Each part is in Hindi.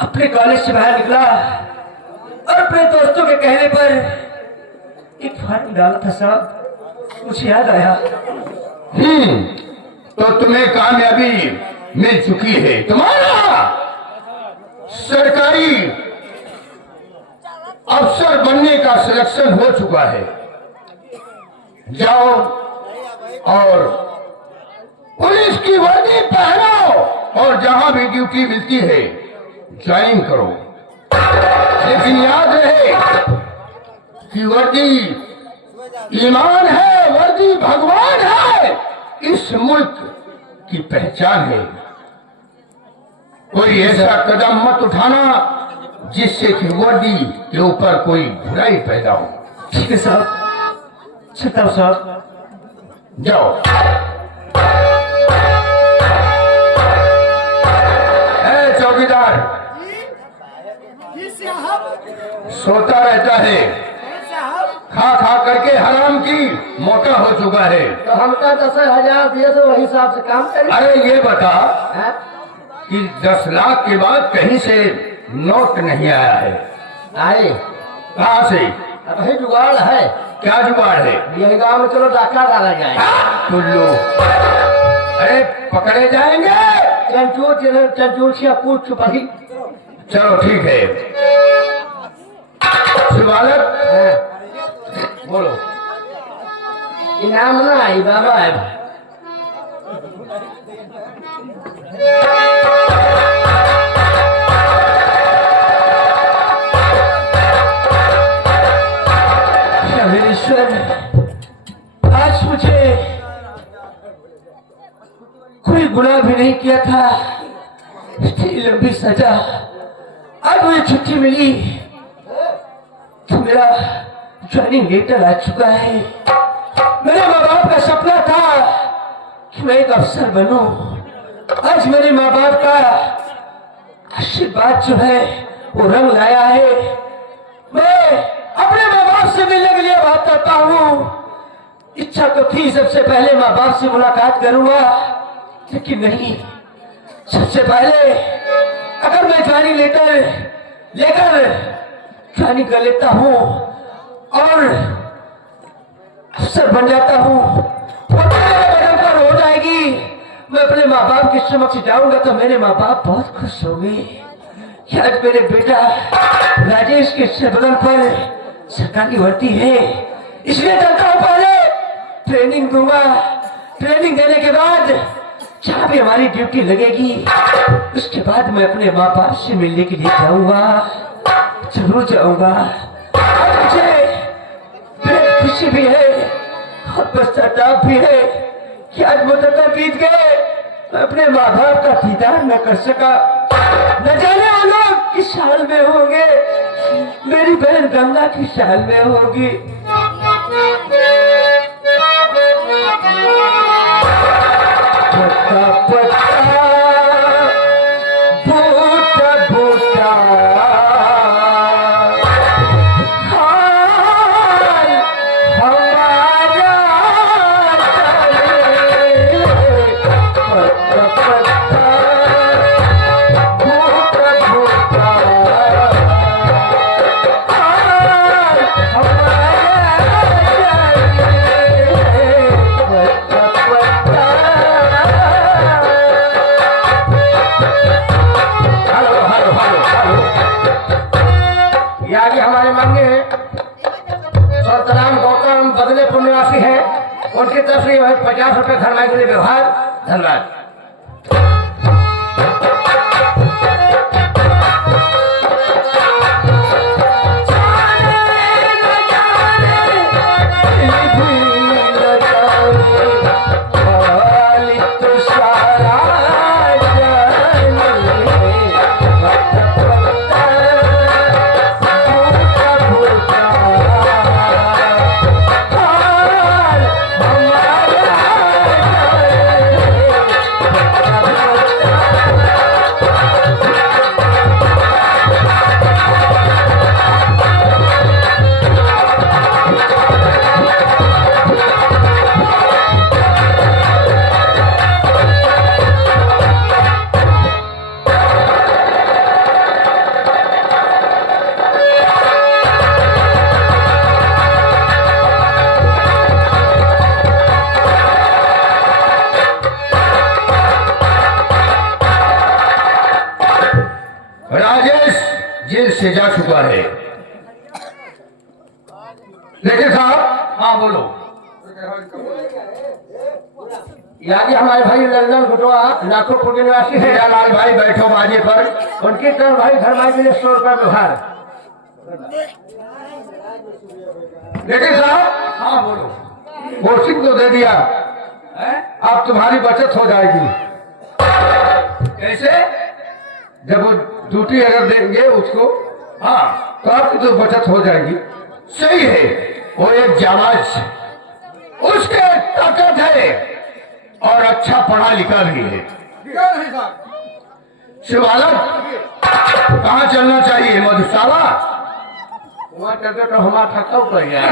अपने कॉलेज से बाहर निकला और अपने दोस्तों के कहने पर एक फाइल डाला था साहब, मुझे याद आया। तो तुम्हें कामयाबी मिल चुकी है। तुम्हारा सरकारी अफसर बनने का सिलेक्शन हो चुका है। जाओ और पुलिस की वर्दी पहनो और जहां भी ड्यूटी मिलती है ज्वाइन करो। लेकिन याद रहे कि वर्दी ईमान है, वर्दी भगवान है, इस मुल्क की पहचान है। कोई ऐसा कदम मत उठाना जिससे कि वर्दी के ऊपर कोई बुराई पैदा हो। ठीक है साहब, चलता हूं साहब। जाओ। ए चौकीदार, सोता रहता है, खा खा करके हराम की मोटा हो चुका है। तो हमका 10,000 दिए तो वही हिसाब से काम करें। अरे ये बता है? कि 10 लाख के बाद कहीं से नोट नहीं आया है। आए कहाँ से? अब ही जुगाड़ है। क्या जुगाड़ है? यही गांव में चलो डाका डाला जाए। टुल्लू, अरे पकड़े जाएंगे। चंचूर से पूछ छुपाही। चलो ठीक है। शिवालक बोलो। इनाम ना आई बाबा है। ईश्वर, आज मुझे कोई गुनाह भी नहीं किया था, इतनी लंबी सजा, आज मुझे छुट्टी मिली तो मेरा ज्वाइनिंग लेटर आ चुका है। मेरे माँ बाप का सपना था कि मैं एक अफसर बनूं। आज मेरे माँ बाप का आशीर्वाद जो है वो रंग लाया है। मैं अपने माँ बाप से मिलने के लिए बात करता हूँ। इच्छा तो थी सबसे पहले माँ बाप से मुलाकात करूंगा, लेकिन नहीं। सबसे पहले अगर मैं ज्वाइनिंग लेटर लेकर ज्वाइनिंग कर लेता हूँ और अफसर बन जाता हूँ, बदन पर हो जाएगी। मैं अपने माँ बाप के समक्ष जाऊंगा तो मेरे माँ बाप बहुत खुश होंगे। आज मेरे बेटा राजेश के बदन पर सरकारी भर्ती है, इसलिए चलता हूँ। पहले ट्रेनिंग दूंगा, ट्रेनिंग देने के बाद जहाँ भी हमारी ड्यूटी लगेगी उसके बाद मैं अपने माँ बाप से मिलने के लिए जाऊंगा, जरूर जाऊंगा। मुझे खुशी भी है और पश्चाताप भी है कि आज मुद्दत बीत गए, मैं अपने माँ बाप का दीदार न कर सका। न जाने वो लोग किस साल में होंगे, मेरी बहन गंगा किस साल में होगी। पत्ता पत्ता बूटा बूटा निवासी हैं, उनकी तरफ से 50 रुपए धरमाई के लिए व्यवहार। धन्यवाद। राजेश जेल से जा चुका है। लेकिन साहब, हाँ बोलो। यानी हमारे भाई लंदन घुटवा नाथोपुर के निवासी है। मेरा लाल भाई बैठो बाजे पर। उनकी तरफ भाई धर्माई के लिए 100 रुपया व्यवहार। लेकिन साहब, हाँ बोलो। कोशिश तो दे दिया, अब तुम्हारी बचत हो जाएगी। कैसे? जब वो ड्यूटी अगर देंगे उसको, हाँ तो आपकी तो बचत हो जाएगी। सही है, वो एक जाबाज, उसके ताकत है और अच्छा पढ़ा लिखा भी है। शिवालक, कहाँ चलना चाहिए? मधुशाला? वहाँ चलते तो हमारा थका कर जाए।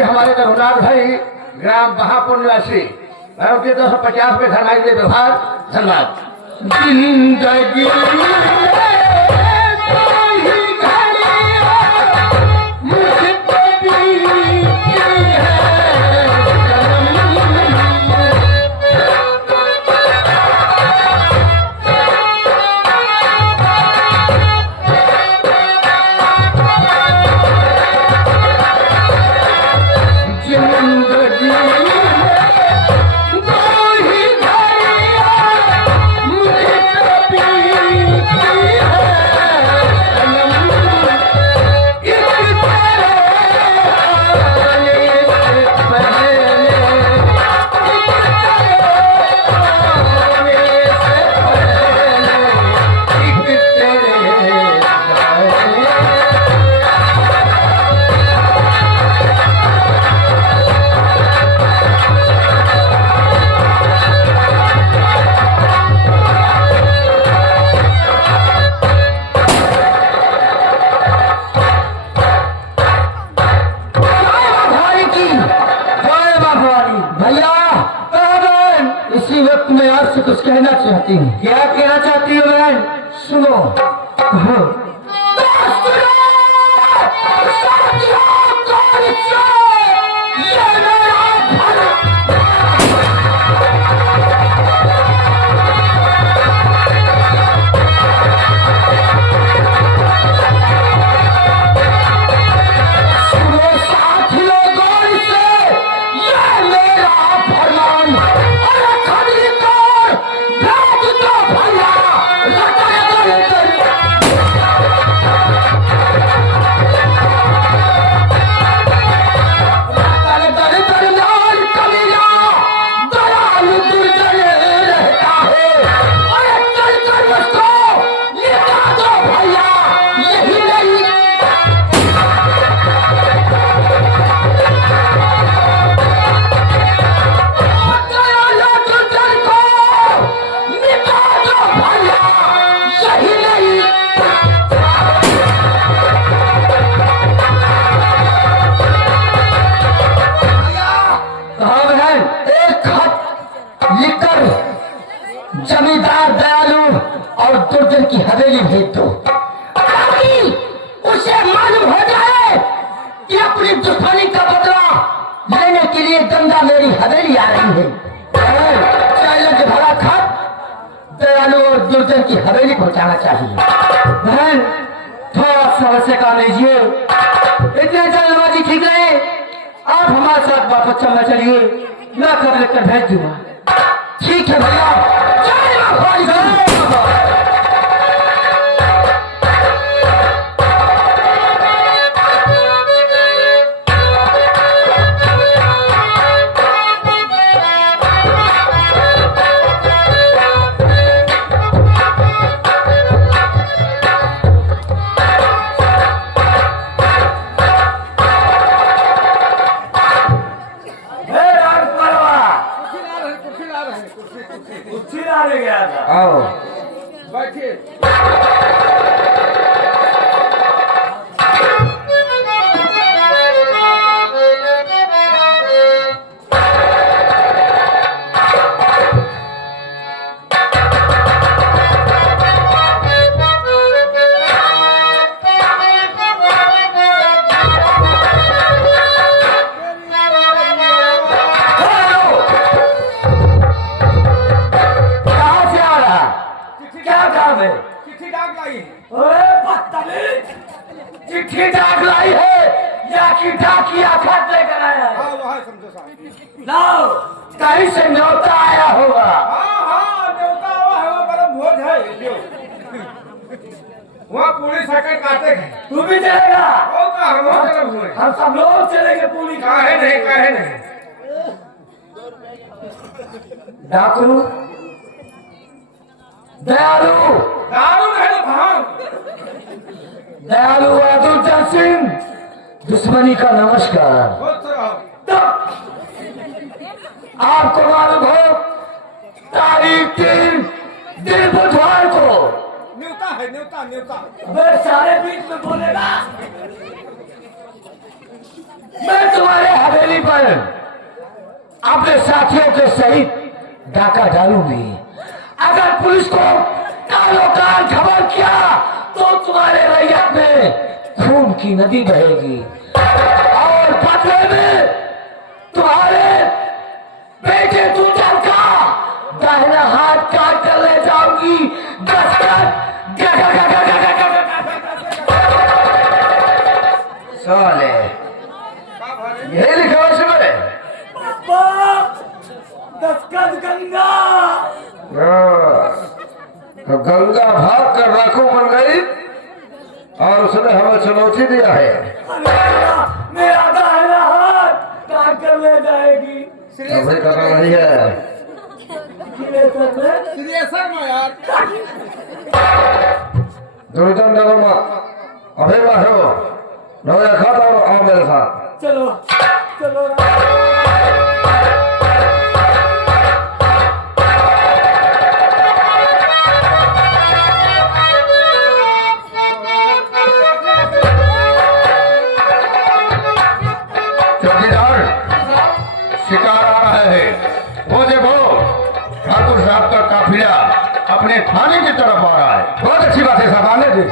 हमारे रघुनाथ भाई ग्राम बहापुर निवासी, उनके 250 रुपये धर्माई के व्यवहार। धन्यवाद। जिंदगी कुछ कहना चाहती हूँ। क्या कहना चाहती हो बहन? सुनो। जमींदार दयालु और दुर्जन की हवेली भेज दो, ताकि उसे मालूम हो जाए कि अपनी दुश्मनी का बदला लेने के लिए गंगा मेरी हवेली आ रही है। चैलेंज भरा खत दयालु और दुर्जन की हवेली पहुंचाना चाहिए। बहन थोड़ा समस्या का लीजिए, इतने जल्दबाजी ठीक नहीं। आप हमारे साथ वापस चलना चलिए, मैं कब लेकर भेज दूंगा। ठीक है भैया, जय मां काली, जय मां। आओ बैठिए। चिट्ठी डाक लाई है या कि डाकिया खत लेकर आया है? लाओ, कहीं से न्योता आया होगा। हाँ न्योता है, वो बड़ा भोज है जो वहाँ पूरी सकट काटे हैं। तू भी चलेगा? हम सब लोग चलेंगे पूरी। काहे नहीं डाकू दयालु दारू है भांग। दयालु और दुर्जन सिंह, दुश्मनी का नमस्कार। आपको मालूम हो तारीख 3 दिन बुधवार को न्योता है, न्योता मैं सारे बीच में बोलेगा। मैं तुम्हारे हवेली पर अपने साथियों के सहित डाका डालूंगी। अगर पुलिस को कालो काल खबर किया तो तुम्हारे रैयत में खून की नदी बहेगी और बदले में तुम्हारे बेटे दूधन का दाहिना हाथ काट कर ले जाऊंगी। साले यही लिखा है इसमें, दस्तखत गंगा। तो गंगा भाग कर राखू बन गई और उसने हमें चुनौती दिया है। मेरा दाहिना हाथ काट कर ले जाएगी। अभी करना नहीं है। यार दुर्जन डरो अभी बाहरो नौया खाता और आओ मेरे साथ। चलो चलो। शिकार आ रहा है, वो देखो ठाकुर साहब का काफिला अपने थाने की तरफ आ रहा है। बहुत अच्छी बात है साहब, आने दे।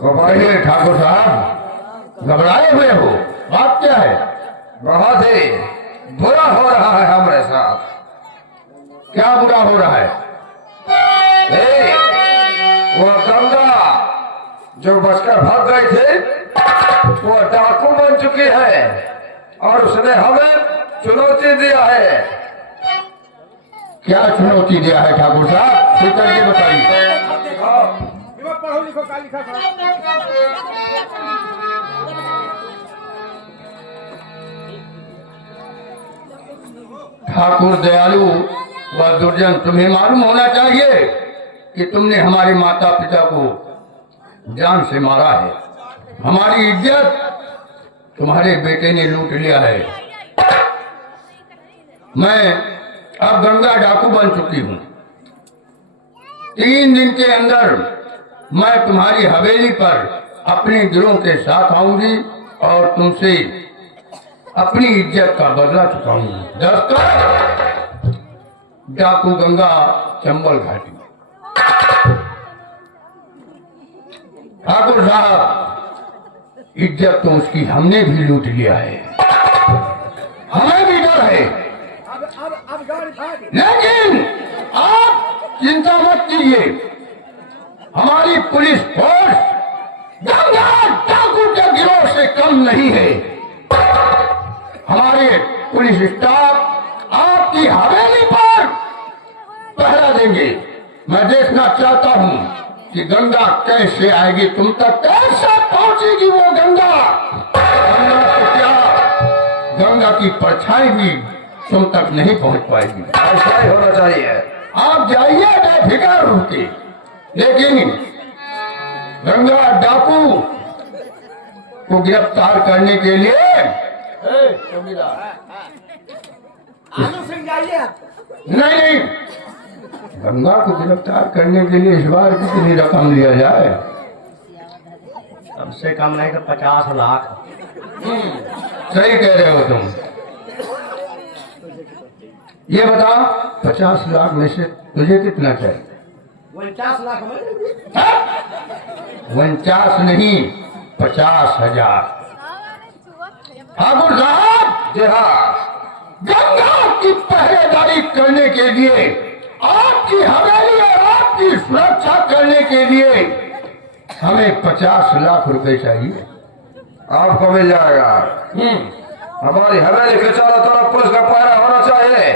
गोपाल ठाकुर साहब घबराए हुए हो, बात क्या है? बहुत ही बुरा हो रहा है हमारे साथ। क्या बुरा हो रहा है? वो गंगा जो बचकर भाग गई थी वो डाकू बन चुकी है और उसने हमें चुनौती दिया है। क्या चुनौती दिया है ठाकुर साहब, ठीक करके बताइए। पढ़ो लिखो का लिखा ठाकुर दयालु व दुर्जन, तुम्हें मालूम होना चाहिए कि तुमने हमारे माता पिता को जान से मारा है। हमारी इज्जत तुम्हारे बेटे ने लूट लिया है। मैं अब गंगा डाकू बन चुकी हूँ। 3 दिन के अंदर मैं तुम्हारी हवेली पर अपने गिरोह के साथ आऊंगी और तुमसे अपनी इज्जत का बदला चुकाऊंगी। दस्तखत डाकू गंगा, चंबल घाटी। ठाकुर साहब, इज्जत तो उसकी हमने भी लूट लिया है, हमें भी डर है, लेकिन आप चिंता मत कीजिए। हमारी पुलिस फोर्स गंगा डाकू के गिरोह से कम नहीं है। हमारे पुलिस स्टाफ आपकी हवेली पर पहरा देंगे। मैं देखना चाहता हूं कि गंगा कैसे आएगी तुम तक, कैसे पहुंचेगी वो गंगा। गंगा तो क्या, गंगा की परछाई भी तुम तक नहीं पहुंच पाएगी। ऐसा ही होना चाहिए। आप जाइए बेफिक्र होके, लेकिन गंगा डाकू को गिरफ्तार करने के लिए नहीं, गंगा को गिरफ्तार करने के लिए इस बार कितनी रकम लिया जाए? कम से कम नहीं तो 50 लाख। सही कह रहे हो तुम। ये बता, 50 लाख में से तुझे कितना चाहिए? 50 लाख में 49 नहीं, 50,000। ठाकुर साहब, जी हाँ, गंगा की पहरेदारी करने के लिए, आपकी हवेली और आपकी सुरक्षा करने के लिए हमें 50 लाख रुपए चाहिए। आपको मिल जाएगा। हमारी हवेली के चारों तरफ पुलिस का पहरा होना चाहिए,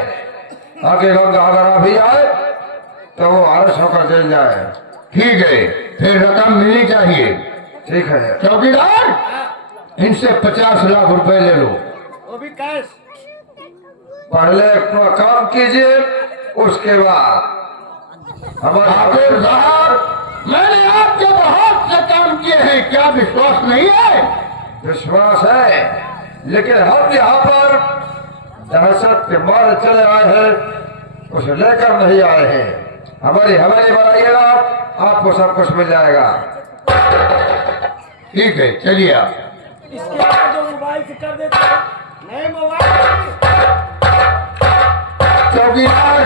ताकि गंगा अगर आ भी जाए तो वो अरेस्ट होकर जेल जाए। ठीक है, फिर रकम मिलनी चाहिए। ठीक है। चौकीदार, इनसे 50 लाख रुपए ले लो। वो भी कैश। पहले अपना काम कीजिए, उसके बाद हमारे ठाकुर साहब, मैंने आपके बहुत से काम किए हैं, क्या विश्वास नहीं है? विश्वास है, लेकिन हम यहाँ पर दहशत के मारे चले आए हैं, कुछ लेकर नहीं आए हैं। हमारी हवेली बनाइएगा, आपको सब कुछ मिल जाएगा। ठीक है, चलिए आप। इसके बाद जो मोबाइल से कर देते हैं, नए मोबाइल। चौकीदार,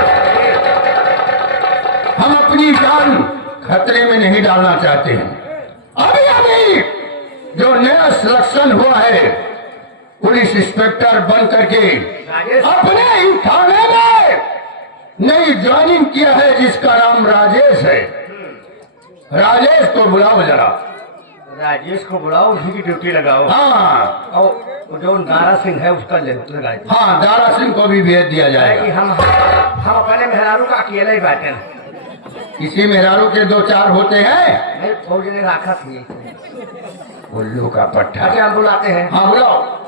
हम अपनी जान खतरे में नहीं डालना चाहते हैं। अभी अभी जो नया सिलेक्शन हुआ है, पुलिस इंस्पेक्टर बन करके अपने ही थाने में नई ज्वाइनिंग किया है, जिसका नाम राजेश है। राजेश को बुलाओ जरा। राजेश को बुलाओ, उसी की ड्यूटी लगाओ। हाँ, और जो दारा सिंह है उसका लगाए। हाँ, दारा सिंह को भी भेज दिया कि जाएगा। हम अपने मेहरारू का अकेले ही बैठे हैं। किसी मेहरारू के 2-4 होते हैं। नहीं, फौज ने रखा थी। उल्लू का पट्टा। अच्छा, हम बुलाते हैं। हाँ, बुलाओ।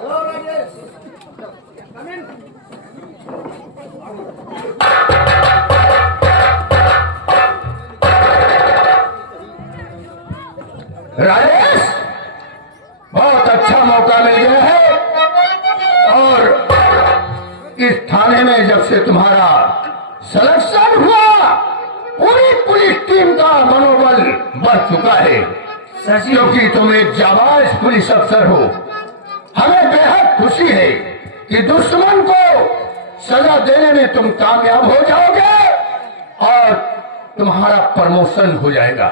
राजेश, बहुत अच्छा मौका मिल गया है, और इस थाने में जब से तुम्हारा सिलेक्शन हुआ, पूरी पुलिस टीम का मनोबल बढ़ चुका है, क्योंकि तुम एक जाबाज पुलिस अफसर हो। हमें बेहद खुशी है कि दुश्मन को सजा देने में तुम कामयाब हो जाओगे और तुम्हारा प्रमोशन हो जाएगा।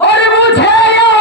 और मुझे यह